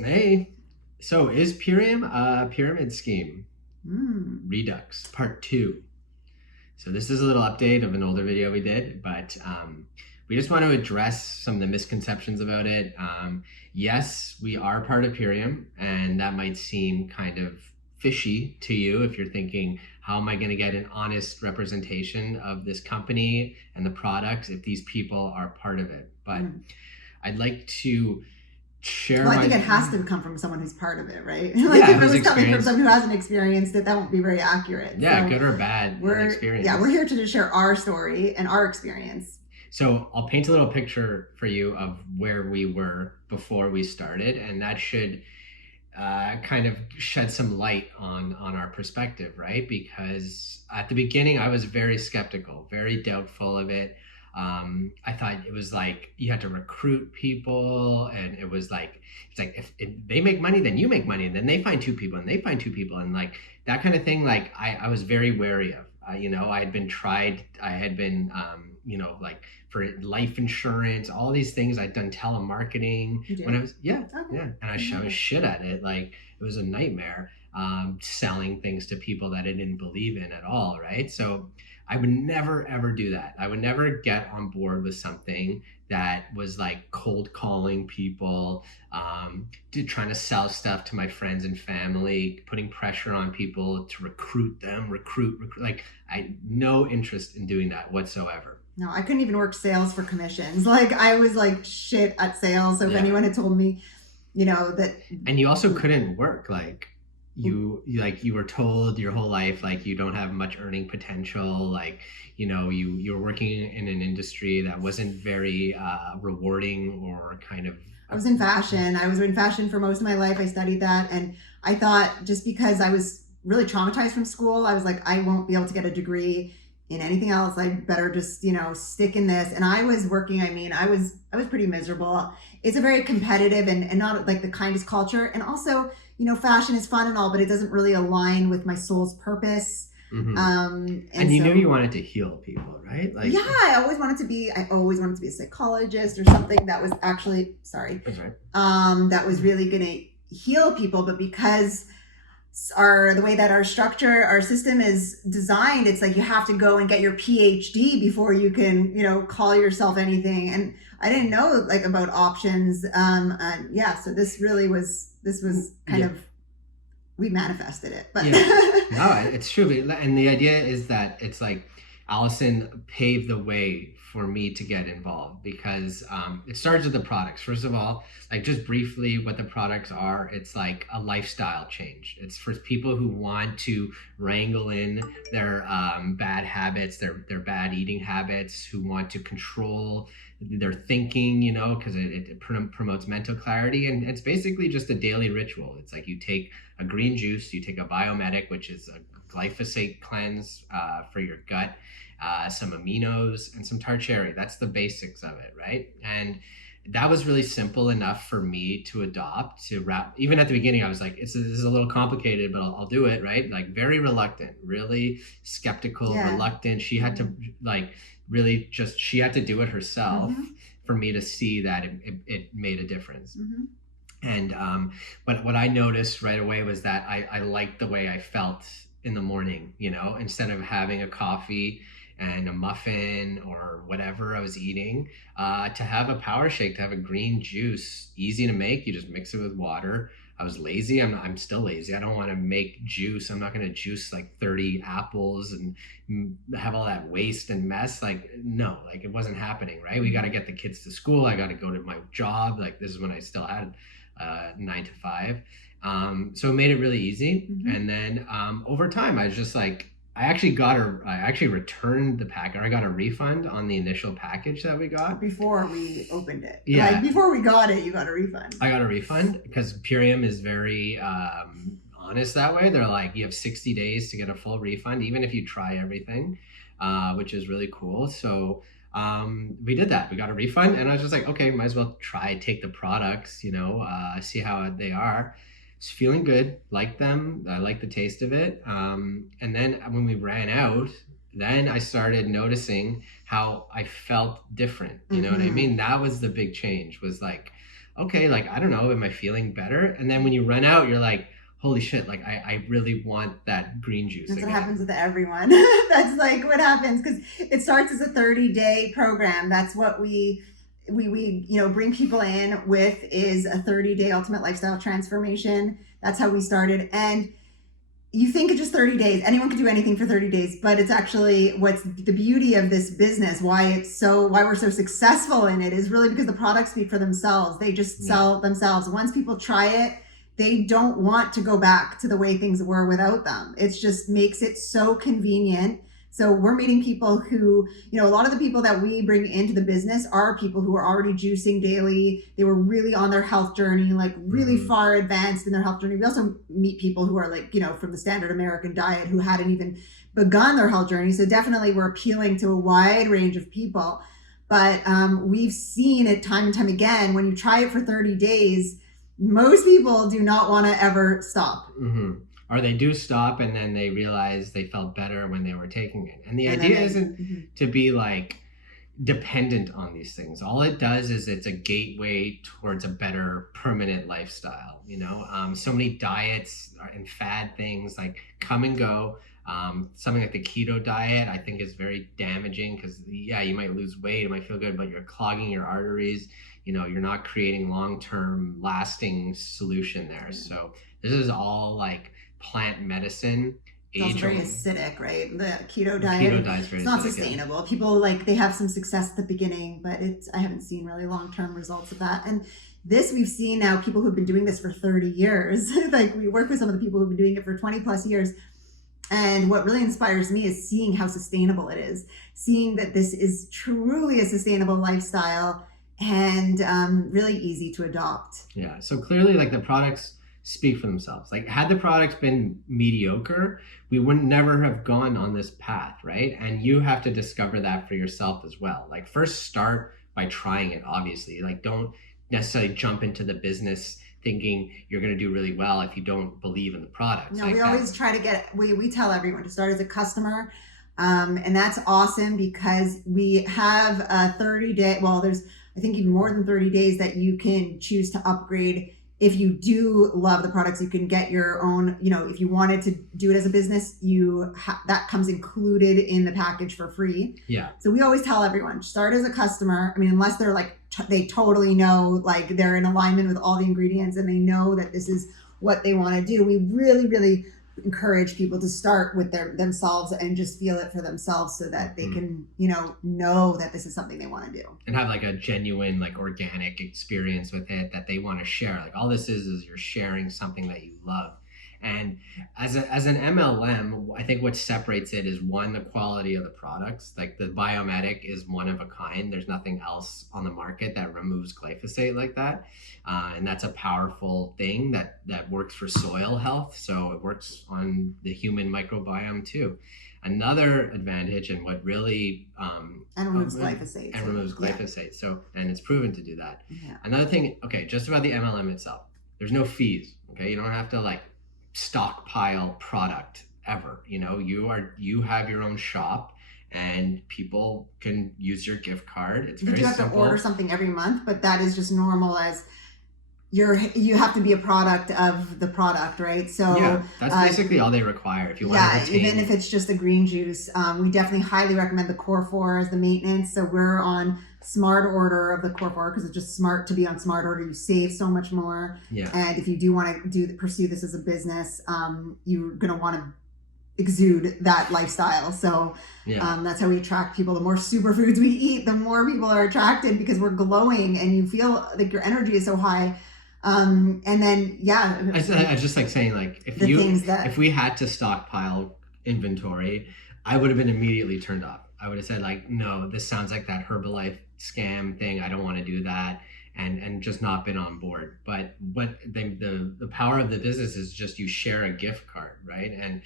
Hey, so is Purium a pyramid scheme? Redux Part 2. So this is a little update of an older video we did, but we just want to address some of the misconceptions about it. Yes, we are part of Purium, and that might seem kind of fishy to you if you're thinking, how am I going to get an honest representation of this company and the products if these people are part of it? But I'd like to share I think it has to come from someone who's part of it, right? Like if it was coming from someone who hasn't experienced it, that won't be very accurate. Yeah, so good or bad experience. Yeah, we're here to just share our story and our experience. So I'll paint a little picture for you of where we were before we started, and that should kind of shed some light on our perspective, right? Because at the beginning, I was very skeptical, very doubtful of it. I thought it was like you had to recruit people, and it was like if they make money, then you make money, and then they find two people, and they find two people, and like that kind of thing. Like I was very wary of. I had been like for life insurance, all these things. I'd done telemarketing when I was and I was shit at it. Like it was a nightmare, selling things to people that I didn't believe in at all, right? So I would never ever do that. I would never get on board with something that was like cold calling people, trying to sell stuff to my friends and family, putting pressure on people to recruit them, recruit. Like I had no interest in doing that whatsoever. No, I couldn't even work sales for commissions. Like I was like shit at sales. So if anyone had told me, that. And you also couldn't work like you were told your whole life like you don't have much earning potential, like you're working in an industry that wasn't very rewarding or kind of. I was in fashion for most of my life. I studied that, and I thought just because I was really traumatized from school, I was like, I won't be able to get a degree in anything else. I better just stick in this. And I was working, I was pretty miserable. It's a very competitive and not like the kindest culture, and also fashion is fun and all, but it doesn't really align with my soul's purpose. And you knew you wanted to heal people, right? Like, yeah, I always wanted to be a psychologist or something that was actually, that was really going to heal people. But because the way that our system is designed, it's like you have to go and get your PhD before you can, call yourself anything. And I didn't know like about options. So this was kind of, we manifested it, but no, it's true. And the idea is that it's like Allison paved the way for me to get involved, because it starts with the products. First of all, like just briefly what the products are, it's like a lifestyle change. It's for people who want to wrangle in their bad habits, their bad eating habits, who want to control their thinking, because it promotes mental clarity. And it's basically just a daily ritual. It's like you take a green juice, you take a biomedic, which is a glyphosate cleanse for your gut, some aminos, and some tart cherry. That's the basics of it, right? And that was really simple enough for me to adopt, to wrap. Even at the beginning, I was like, this is a little complicated, but I'll do it, right? Like very reluctant, really skeptical, reluctant. She had to she had to do it herself for me to see that it made a difference. And but what I noticed right away was that I liked the way I felt in the morning, instead of having a coffee and a muffin or whatever I was eating, to have a power shake, to have a green juice, easy to make. You just mix it with water. I was lazy. I'm still lazy. I don't want to make juice. I'm not going to juice like 30 apples and have all that waste and mess. Like, no, like it wasn't happening, right? We got to get the kids to school. I got to go to my job. Like this is when I still had 9 to 5. So it made it really easy. And then over time, I was just like, I actually returned the packet. I got a refund on the initial package that we got. Before we opened it. Yeah. Like before we got it, you got a refund. I got a refund because Purium is very honest that way. They're like, you have 60 days to get a full refund, even if you try everything, which is really cool. So we did that. We got a refund, and I was just like, okay, might as well take the products, see how they are. Feeling good, like them. I like the taste of it. And then when we ran out, then I started noticing how I felt different. You know what I mean? That was the big change, was like, okay, like, I don't know, am I feeling better? And then when you run out, you're like, holy shit, like, I really want that green juice That's what again. happens with everyone. That's like what happens because it starts as a 30-day program. That's what we bring people in with is a 30-day ultimate lifestyle transformation. That's how we started. And you think it's just 30 days. Anyone can do anything for 30 days, but it's actually what's the beauty of this business, why we're so successful in it is really because the products speak for themselves. They just sell themselves. Once people try it, they don't want to go back to the way things were without them. It just makes it so convenient. So we're meeting people who, a lot of the people that we bring into the business are people who are already juicing daily. They were really on their health journey, like really far advanced in their health journey. We also meet people who are like, from the standard American diet who hadn't even begun their health journey. So definitely we're appealing to a wide range of people. But we've seen it time and time again, when you try it for 30 days, most people do not want to ever stop. Or they do stop and then they realize they felt better when they were taking it. And the idea isn't to be like dependent on these things. All it does is it's a gateway towards a better permanent lifestyle. So many diets and fad things like come and go. Something like the keto diet, I think, is very damaging because, you might lose weight, it might feel good, but you're clogging your arteries. You're not creating long-term lasting solution there. So this is all like plant medicine. It's also very acidic, right? The keto diet. The keto diet is very it's not acidic, sustainable. People they have some success at the beginning, but I haven't seen really long-term results of that. And this we've seen now, people who've been doing this for 30 years. Like we work with some of the people who've been doing it for 20 plus years. And what really inspires me is seeing how sustainable it is, seeing that this is truly a sustainable lifestyle and really easy to adopt. Yeah. So clearly, like, the products speak for themselves. Like, had the products been mediocre, we would never have gone on this path, right? And you have to discover that for yourself as well. Like, first start by trying it, obviously. Like, don't necessarily jump into the business thinking you're going to do really well if you don't believe in the product. No, we always try to we tell everyone to start as a customer. And that's awesome because we have a 30-day, there's, I think, even more than 30 days that you can choose to upgrade. If you do love the products, you can get your own, if you wanted to do it as a business, that comes included in the package for free. Yeah. So we always tell everyone, start as a customer. I mean, unless they're like, they totally know, like they're in alignment with all the ingredients and they know that this is what they want to do. We really, really encourage people to start with themselves and just feel it for themselves so that they can, know that this is something they want to do. And have like a genuine, like, organic experience with it that they want to share. Like, all this is you're sharing something that you love. And as an MLM, I think what separates it is, one, the quality of the products. Like, the Biomedic is one of a kind. There's nothing else on the market that removes glyphosate like that. And that's a powerful thing that works for soil health. So it works on the human microbiome too. Another advantage, and what really and removes glyphosate. And removes glyphosate. Yeah. So, and it's proven to do that. Yeah. Another thing, okay, just about the MLM itself. There's no fees. Okay, you don't have to like stockpile product ever. You have your own shop and people can use your gift card. It's very simple. You have to order something every month, but that is just normal as you have to be a product of the product, right? So yeah, that's basically all they require if you want to retain. Even if it's just a green juice, we definitely highly recommend the Core 4 as the maintenance. So we're on smart order of the Core 4 because it's just smart to be on smart order. You save so much more. Yeah. And if you do want to pursue this as a business, you're going to want to exude that lifestyle. So that's how we attract people. The more superfoods we eat, the more people are attracted because we're glowing and you feel like your energy is so high. And then, I just like saying, like, if we had to stockpile inventory, I would have been immediately turned off. I would have said, like, no, this sounds like that Herbalife scam thing. I don't want to do that, and just not been on board. But what the power of the business is just you share a gift card, right? And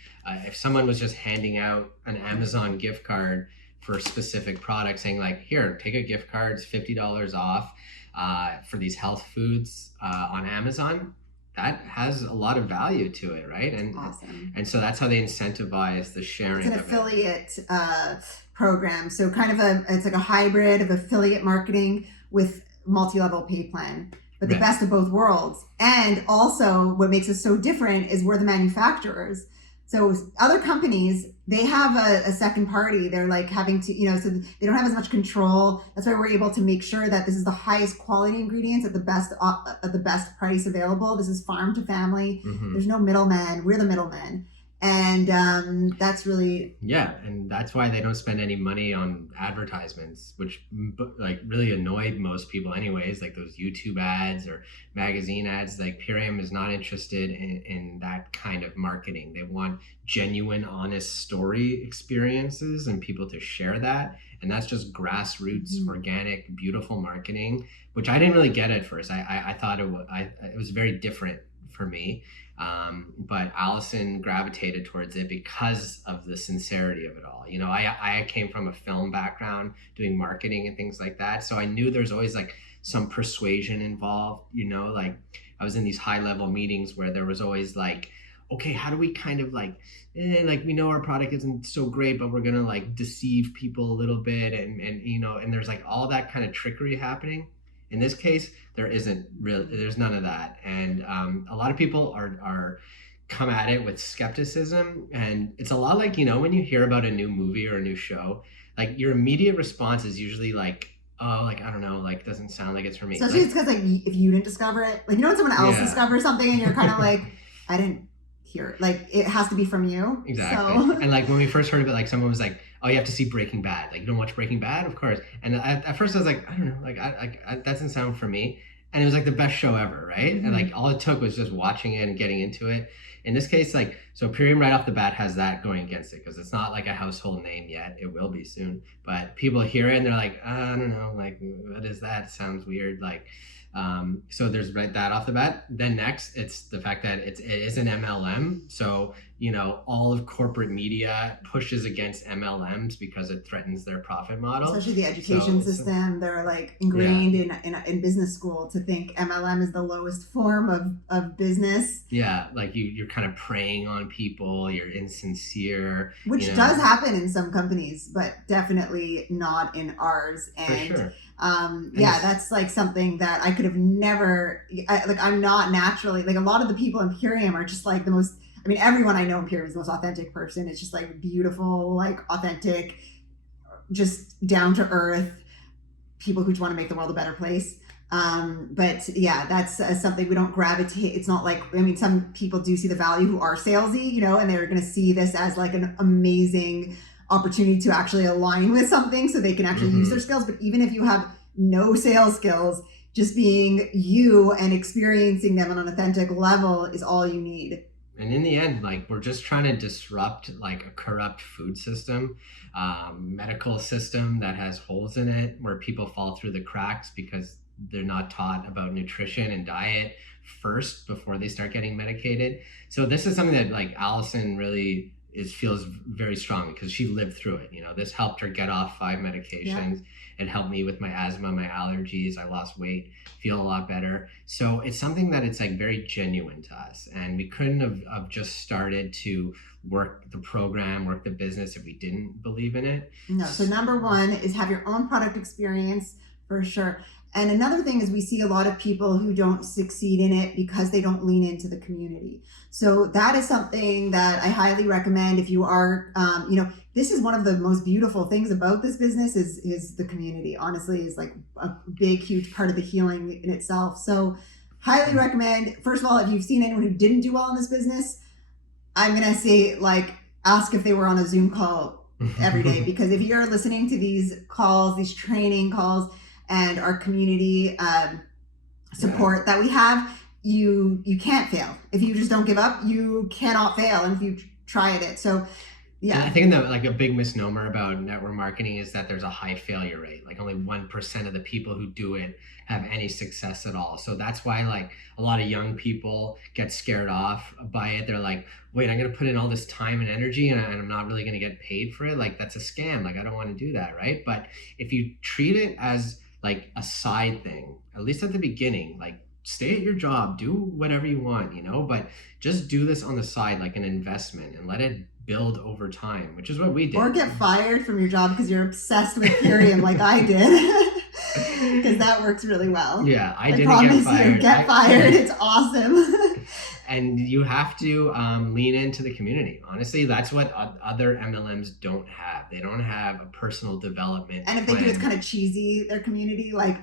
if someone was just handing out an Amazon gift card for specific products, saying like, here, take a gift card, it's $50 off. For these health foods on Amazon, that has a lot of value to it, right? And awesome. And so that's how they incentivize the sharing. It's an affiliate program, so kind of it's like a hybrid of affiliate marketing with multi-level pay plan. but the Right. best of both worlds. And also, what makes us so different is we're the manufacturers. So other companies, they have a second party. They're like having to, so they don't have as much control. That's why we're able to make sure that this is the highest quality ingredients at the best price available. This is farm to family. Mm-hmm. There's no middleman. We're the middlemen. And that's really, yeah, and that's why they don't spend any money on advertisements, which like really annoyed most people anyways, like those YouTube ads or magazine ads. Like Purium is not interested in that kind of marketing. They want genuine, honest story experiences and people to share that, and that's just grassroots, organic, beautiful marketing, which I didn't really get at first. I thought it was very different for me. But Allison gravitated towards it because of the sincerity of it all. I came from a film background doing marketing and things like that. So I knew there's always like some persuasion involved, like I was in these high level meetings where there was always like, okay, how do we kind of like we know our product isn't so great, but we're going to like deceive people a little bit. And there's like all that kind of trickery happening. In this case, there's none of that. And a lot of people are come at it with skepticism. And it's a lot like, when you hear about a new movie or a new show, like your immediate response is usually like, oh, like, I don't know, like, doesn't sound like it's for me. Especially it's because like if you didn't discover it, like, when someone else discovers something and you're kind of like, I didn't hear it. Like, it has to be from you. Exactly. So. And like when we first heard of it, like someone was like, oh, you have to see Breaking Bad. Like, you don't watch Breaking Bad? Of course. And at first I was like, I don't know, like I that doesn't sound for me. And it was like the best show ever, right? Mm-hmm. And like all it took was just watching it and getting into it. In this case, like, so Purium right off the bat has that going against it because it's not like a household name yet. It will be soon. But people hear it and they're like, I don't know, like, what is that? It sounds weird. Like, so there's that off the bat. Then next, it's the fact that it is an MLM. So, all of corporate media pushes against MLMs because it threatens their profit model. Especially the education system. They're like ingrained in business school to think MLM is the lowest form of business. Yeah, like you're kind of preying on people. You're insincere. Which does happen in some companies, but definitely not in ours. And for sure. That's like something that I could have never, I'm not naturally, like a lot of the people in Purium are just like the most, everyone I know in Purium is the most authentic person. It's just like beautiful, like authentic, just down to earth people who just want to make the world a better place. But yeah, that's something we don't gravitate. It's not like, some people do see the value who are salesy, and they're going to see this as like an amazing opportunity to actually align with something so they can actually use their skills. But even if you have no sales skills, just being you and experiencing them on an authentic level is all you need. And in the end, like, we're just trying to disrupt like a corrupt food system, medical system that has holes in it where people fall through the cracks because they're not taught about nutrition and diet first before they start getting medicated. So this is something that like Allison really feels very strong because she lived through it. This helped her get off 5 medications. It helped me with my asthma, my allergies. I lost weight, feel a lot better. So it's something that it's like very genuine to us. And we couldn't have just started to work the program, work the business if we didn't believe in it. No. So number one is have your own product experience for sure. And another thing is we see a lot of people who don't succeed in it because they don't lean into the community. So that is something that I highly recommend if you are, this is one of the most beautiful things about this business is the community, honestly, is like a big, huge part of the healing in itself. So highly recommend, first of all, if you've seen anyone who didn't do well in this business, I'm going to say like, ask if they were on a Zoom call every day, because if you're listening to these calls, these training calls, and our community support that we have, you can't fail. If you just don't give up, you cannot fail. And if you try at it. So yeah. And I think that like a big misnomer about network marketing is that there's a high failure rate. Like only 1% of the people who do it have any success at all. So that's why like a lot of young people get scared off by it. They're like, wait, I'm going to put in all this time and energy and I'm not really going to get paid for it. Like that's a scam. Like I don't want to do that. Right. But if you treat it as like a side thing, at least at the beginning, like stay at your job, do whatever you want, but just do this on the side, like an investment, and let it build over time, which is what we did. Or get fired from your job because you're obsessed with Purium like I did. because that works really well. Yeah, I didn't promise get fired. you, get fired. It's awesome. And you have to lean into the community. Honestly, that's what other MLMs don't have. They don't have a personal development And if plan. they do, it's kind of cheesy, their community. Like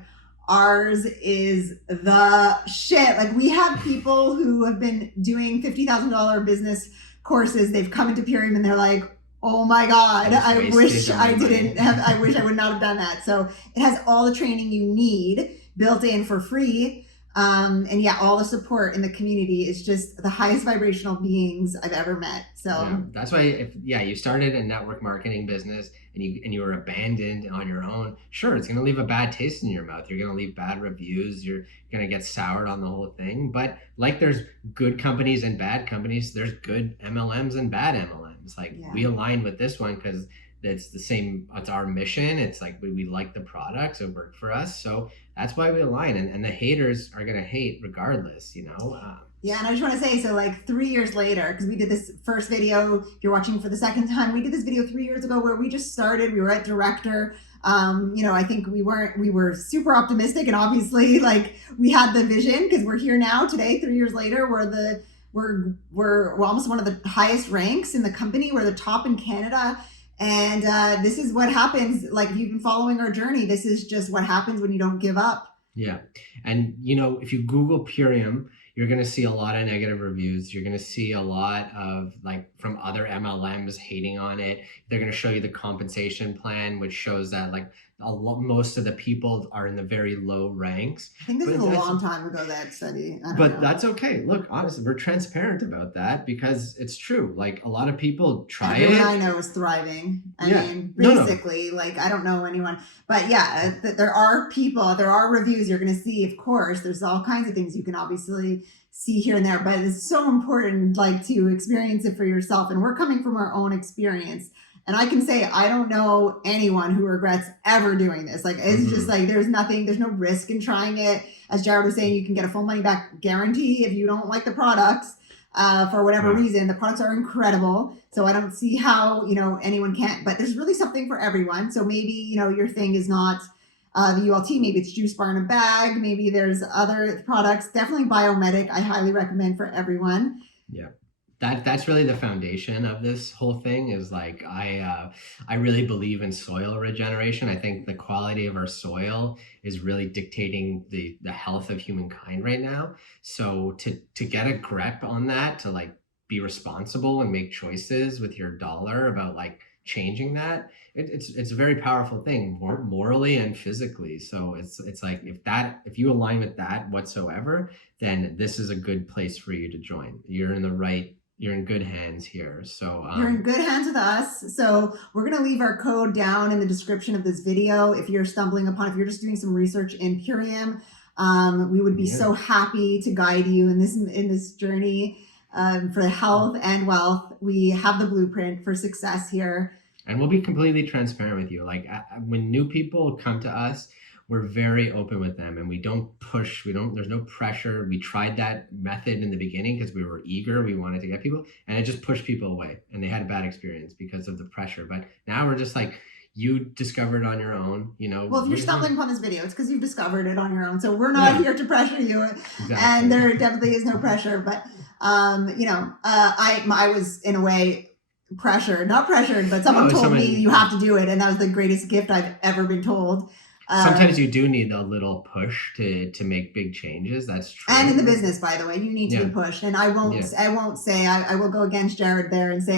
ours is the shit. Like we have people who have been doing $50,000 business courses. They've come into Purium and they're like, oh my God, I wish I didn't have, I wish I would not have done that. So it has all the training you need built in for free. And yeah, all the support in the community is just the highest vibrational beings I've ever met. So yeah, that's why if you started a network marketing business and you were abandoned on your own, sure, it's going to leave a bad taste in your mouth. You're going to leave bad reviews. You're going to get soured on the whole thing. But like there's good companies and bad companies, there's good MLMs and bad MLMs. Like we aligned with this one because it's the same, it's our mission. It's like we like the products, it worked for us. So that's why we align, and the haters are going to hate regardless, you know? Yeah, and I just want to say, so like 3 years later, because we did this first video, if you're watching for the second time, we did this video 3 years ago where we just started, we were at director. You know, I think we were super optimistic, and obviously like we had the vision because we're here now today, 3 years later, we're almost one of the highest ranks in the company. We're the top in Canada. And this is what happens. Like if you've been following our journey, this is just what happens when you don't give up. Yeah. And, you know, if you Google Purium, you're going to see a lot of negative reviews. You're going to see a lot of like from other MLMs hating on it. They're going to show you the compensation plan, which shows that like most of the people are in the very low ranks. I think this is a long time ago, that study. But that's okay. Look, honestly, we're transparent about that because it's true. Like a lot of people try Everyone it. I know is thriving. I mean, basically, like I don't know anyone. But yeah, there are people, there are reviews you're going to see. Of course, there's all kinds of things you can obviously see here and there. But it's so important like to experience it for yourself. And we're coming from our own experience. And I can say, I don't know anyone who regrets ever doing this. Like, it's just like, there's no risk in trying it. As Jared was saying, you can get a full money back guarantee if you don't like the products for whatever reason. The products are incredible. So I don't see how, you know, anyone can't, but there's really something for everyone. So maybe, you know, your thing is not the ULT, maybe it's juice bar in a bag. Maybe there's other products, definitely Biomedic. I highly recommend for everyone. Yeah. That's really the foundation of this whole thing is like I really believe in soil regeneration. I think the quality of our soil is really dictating the health of humankind right now. So to get a grip on that, to like be responsible and make choices with your dollar about like changing that, it's a very powerful thing, morally and physically. So it's like if you align with that whatsoever, then this is a good place for you to join. You're in good hands here. So you're in good hands with us. So we're going to leave our code down in the description of this video. If you're stumbling upon, if you're just doing some research in Purium, we would be so happy to guide you in this journey for health and wealth. We have the blueprint for success here. And we'll be completely transparent with you. Like when new people come to us, we're very open with them and we don't push, there's no pressure. We tried that method in the beginning because we were eager. We wanted to get people and it just pushed people away and they had a bad experience because of the pressure. But now we're just like, you discovered on your own, you know. Well, if you're stumbling upon this video, it's because you've discovered it on your own. So we're not here to pressure you. Exactly. And there definitely is no pressure. But, you know, I was in a way not pressured, but someone told me you have to do it. And that was the greatest gift I've ever been told. Sometimes you do need a little push to make big changes. That's true. And in the business, by the way, you need to be pushed. And I won't say I will go against Jared there and say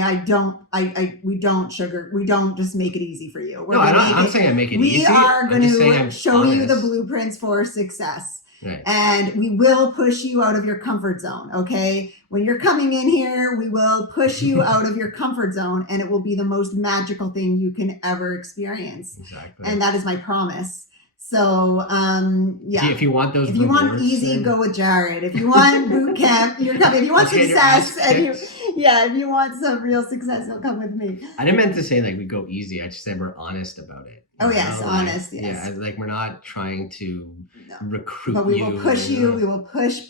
we don't just make it easy for you. I'm saying I make it easy. We are going to show you the blueprints for success. Right. And we will push you out of your comfort zone. Okay. When you're coming in here, we will push you out of your comfort zone and it will be the most magical thing you can ever experience. Exactly. And that is my promise. So, See, if you want those, if you want easy, go with Jared. If you want boot camp, you're coming. If you want success if you want some real success, you'll come with me. I didn't mean to say like we go easy. I just said we're honest about it. Oh, yes, honest, yes. Yeah, like we're not trying to recruit you. But we will push you. We will push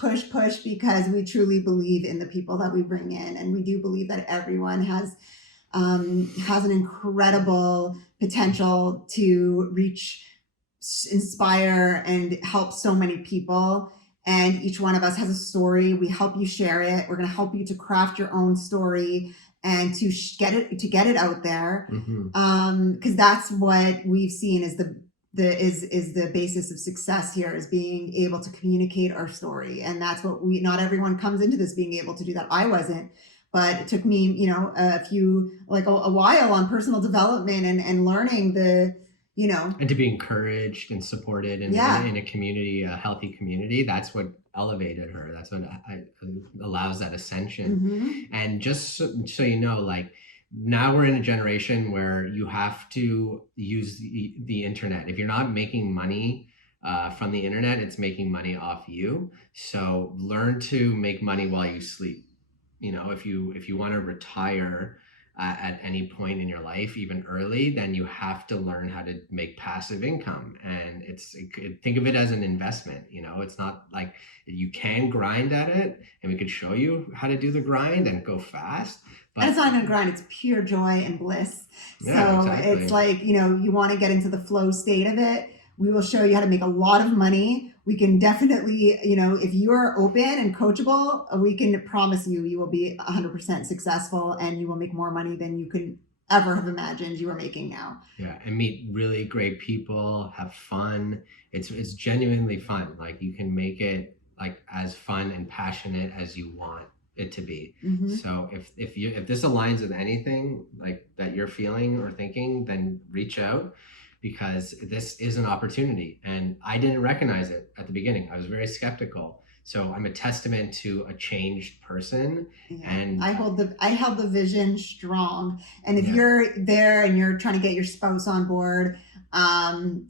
because we truly believe in the people that we bring in. And we do believe that everyone has an incredible potential to reach inspire and help so many people. And each one of us has a story. We help you share it. We're going to help you to craft your own story and to get it out there. Because that's what we've seen is the basis of success here, is being able to communicate our story. And that's what not everyone comes into this being able to do that. I wasn't, but it took me, a while on personal development and learning and to be encouraged and supported in a community, a healthy community. That's what elevated her. That's what allows that ascension. And just so you know, like, now we're in a generation where you have to use the internet. If you're not making money from the internet, it's making money off you. So learn to make money while you sleep. If you want to retire at any point in your life, even early, then you have to learn how to make passive income. And think of it as an investment. It's not like you can grind at it, and we could show you how to do the grind and go fast. But and it's not even a grind, it's pure joy and bliss. So exactly. It's like, you want to get into the flow state of it. We will show you how to make a lot of money. We can definitely, if you are open and coachable, we can promise you will be 100% successful, and you will make more money than you could ever have imagined you were making now. Yeah, and meet really great people, have fun. It's genuinely fun. Like, you can make it like as fun and passionate as you want it to be. So if this aligns with anything like that you're feeling or thinking, then reach out, because this is an opportunity. And I didn't recognize it at the beginning. I was very skeptical. So I'm a testament to a changed person. Yeah. And I held the vision strong. And if you're there and you're trying to get your spouse on board,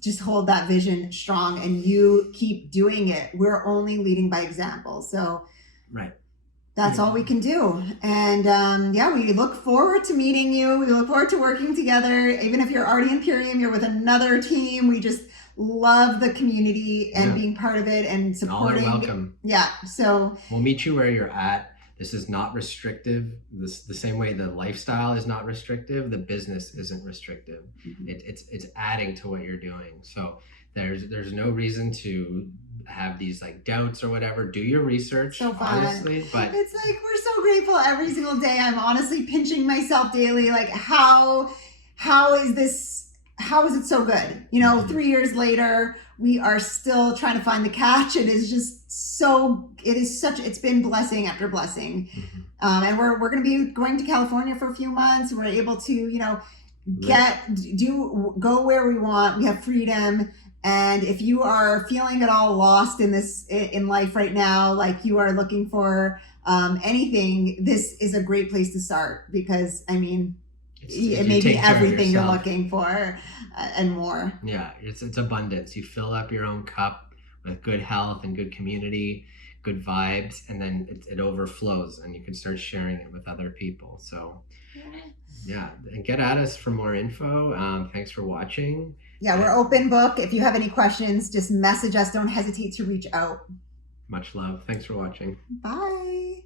just hold that vision strong and you keep doing it. We're only leading by example. So right. That's all we can do. And we look forward to meeting you. We look forward to working together. Even if you're already in Purium, you're with another team. We just love the community and being part of it and supporting. All are welcome. Yeah. So we'll meet you where you're at. This is not restrictive. The same way the lifestyle is not restrictive, the business isn't restrictive. It's adding to what you're doing. So there's no reason to have these like doubts or whatever. Do your research, so fun. Honestly. But it's like, we're so grateful every single day. I'm honestly pinching myself daily. Like, how is it so good? 3 years later, we are still trying to find the catch. It's been blessing after blessing. And we're going to be going to California for a few months. We're able to, go where we want. We have freedom. And if you are feeling at all lost in life right now, like you are looking for anything, this is a great place to start, because it may be everything you're looking for and more. Yeah, it's abundance. You fill up your own cup with good health and good community, good vibes, and then it overflows, and you can start sharing it with other people. So yeah, and get at us for more info. Thanks for watching. Yeah, we're open book. If you have any questions, just message us. Don't hesitate to reach out. Much love. Thanks for watching. Bye.